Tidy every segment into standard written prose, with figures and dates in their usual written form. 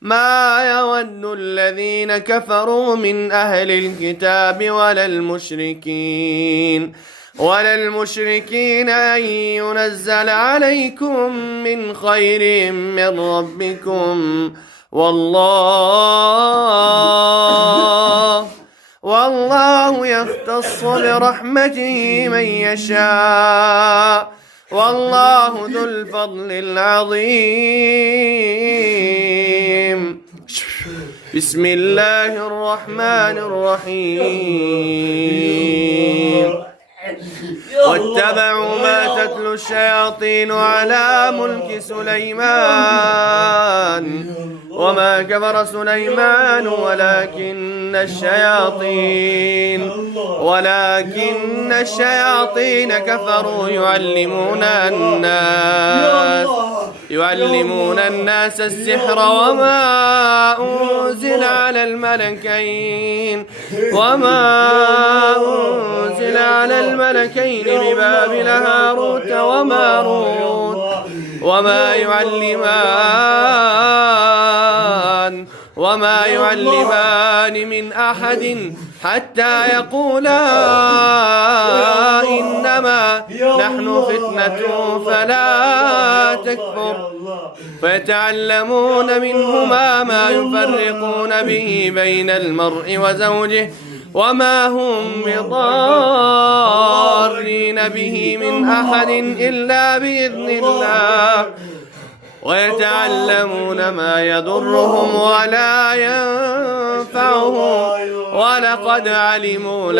ما يود الذين كفروا من أهل الكتاب ولا المشركين أن ينزل عليكم من خير من ربكم والله يختص برحمته من يشاء والله ذو الفضل العظيم. بسم الله الرحمن الرحيم. واتبعوا ما تتلو الشياطين على ملك سليمان وما كفر سليمان ولكن الشياطين كفروا يعلمون الناس السحر وما أنزل على الملكين ببابل هاروت وماروت وما يعلمان من أحد حتى يقولا إنما نحن فتنة فلا تكفر فيتعلمون منهما ما يفرقون به بين المرء وزوجه وما هم بضارين به من أحد إلا بإذن الله ويتعلمون ما يضرهم ولا ينفعهم ولقد علموا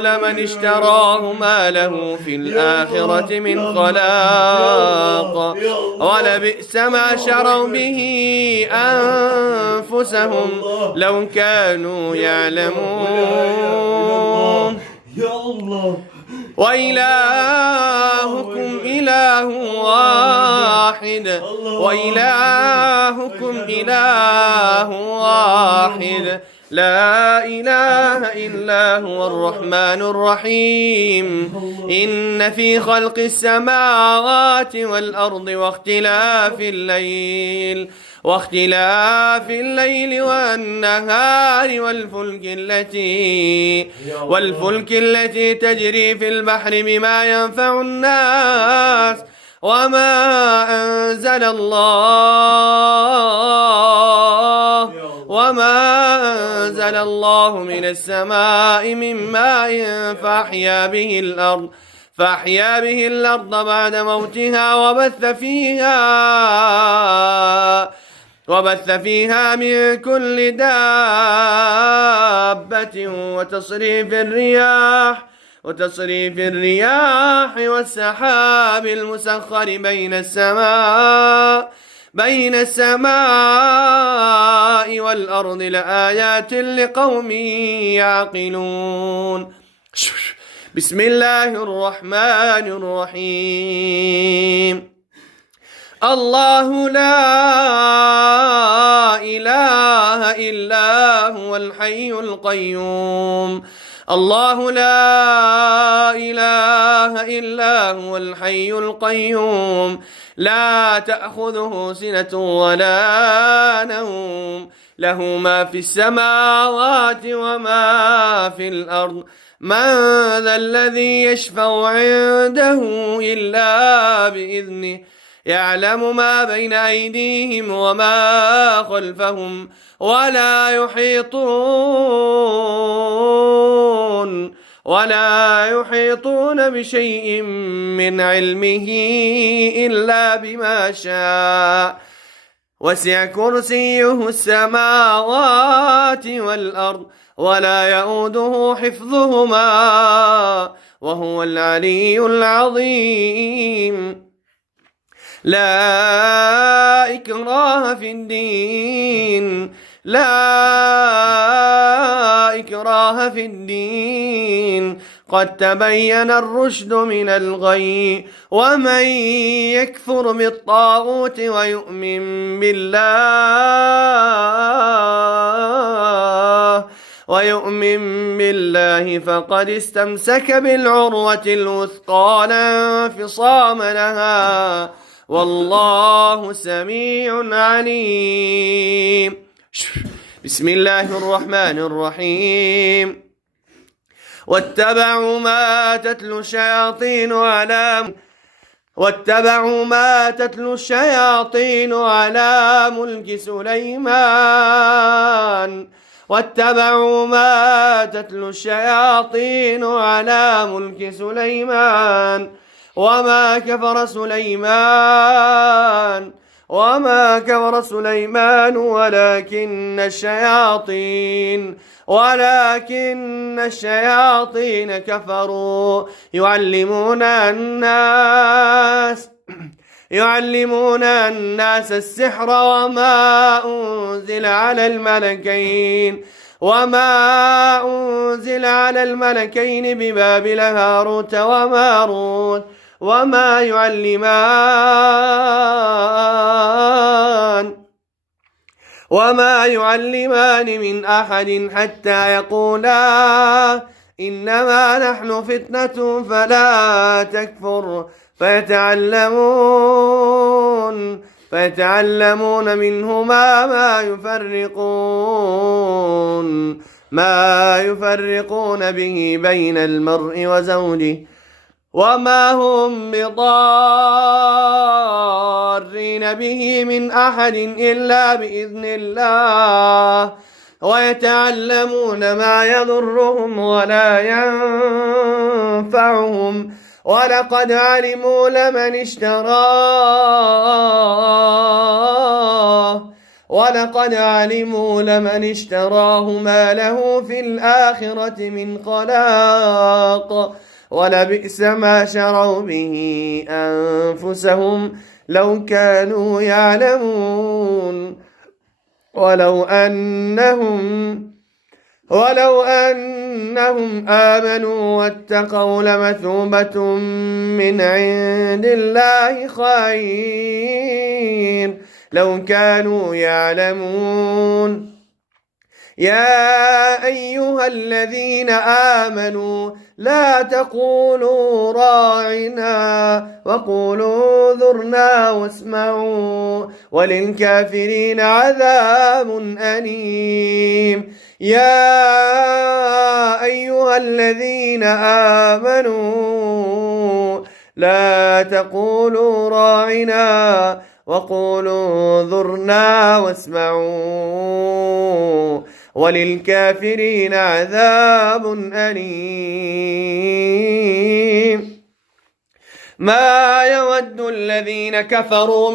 لمن اشتراه ما له في الآخرة من خلاق ولبئس ما شروا به أنفسهم لو كانوا يعلمون. وإلهكم إله واحد لا إله إلا هو الرحمن الرحيم. إن في خلق السماوات والأرض واختلاف الليل والنهار والفلك التي تجري في البحر بما ينفع الناس وما أنزل الله من السماء من ماء فأحيا به الأرض بعد موتها وبث فيها من كل دابة وتصريف الرياح والسحاب المسخر بين السماء والأرض لآيات لقوم يعقلون. بسم الله الرحمن الرحيم. الله لا إله إلا هو الحي القيوم لا تأخذه سنة ولا نوم له ما في السماوات وما في الأرض من ذا الذي يشفع عنده إلا بإذنه يعلم ما بين أيديهم وما خلفهم ولا يحيطون بشيء من علمه إلا بما شاء وسع كرسيه السماوات والأرض ولا يؤوده حفظهما وهو العلي العظيم. لا إكراه في الدين قد تبين الرشد من الغي ومن يكفر بالطاغوت ويؤمن بالله ويؤمن بالله فقد استمسك بالعروة الوثقى لا انفصام لها والله سميع عليم. بسم الله الرحمن الرحيم. واتبعوا ما تتلو الشياطين على ملك سليمان وما كفر سليمان ولكن الشياطين كفروا يعلمون الناس السحر وما أنزل على الملكين ببابل هاروت وماروت وما يعلمان من أحد حتى يقولا إنما نحن فتنة فلا تكفر فيتعلمون منهما ما يفرقون به بين المرء وزوجه وما هم بضارين به من أحد إلا بإذن الله ويتعلمون ما يضرهم ولا ينفعهم ولقد علموا لمن اشتراه ما له في الآخرة من خلاق ولبئس ما شروا به أنفسهم لو كانوا يعلمون ولو أنهم آمنوا واتقوا لمثوبة من عند الله خير لو كانوا يعلمون. يا أيها الذين آمنوا لا تقولوا راعنا وقولوا انظرنا واسمعوا وللكافرين عذاب أليم. يا أيها الذين آمنوا لا تقولوا راعنا وقولوا انظرنا واسمعوا وللكافرين عذاب أليم. ما يود الذين كفروا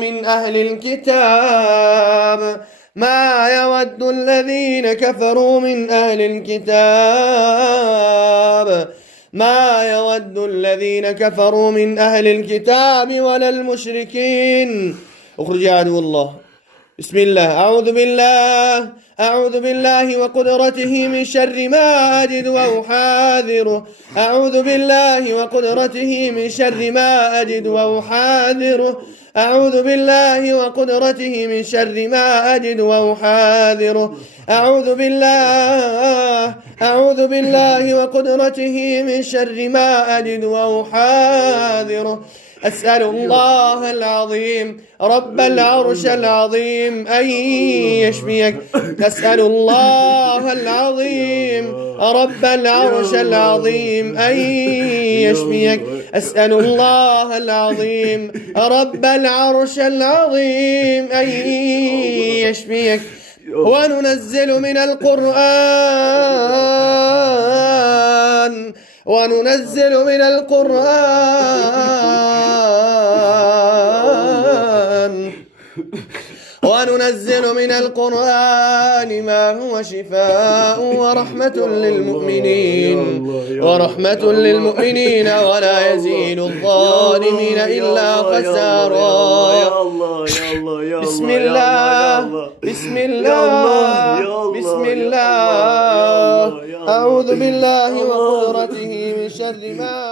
من أهل الكتاب ولا المشركين. اخرج يا عدو الله. بسم الله. أعوذ بالله وقدرته من شر ما أجد وأحاذره. أعوذ بالله وقدرته من شر ما أجد وأحاذره. أعوذ بالله وقدرته من شر ما أجد وأحاذره. أعوذ بالله وقدرته من شر ما أجد وأحاذره. أسأل الله العظيم رب العرش العظيم أن يشفيك. أسأل الله العظيم رب العرش العظيم أن يشفيك. أسأل الله العظيم رب العرش العظيم أن يشفيك. وننزل من القرآن ما هو شفاء ورحمة للمؤمنين ولا يزيد الظالمين إلا خسارا. بسم الله. أعوذ بالله وقدرته من شر ما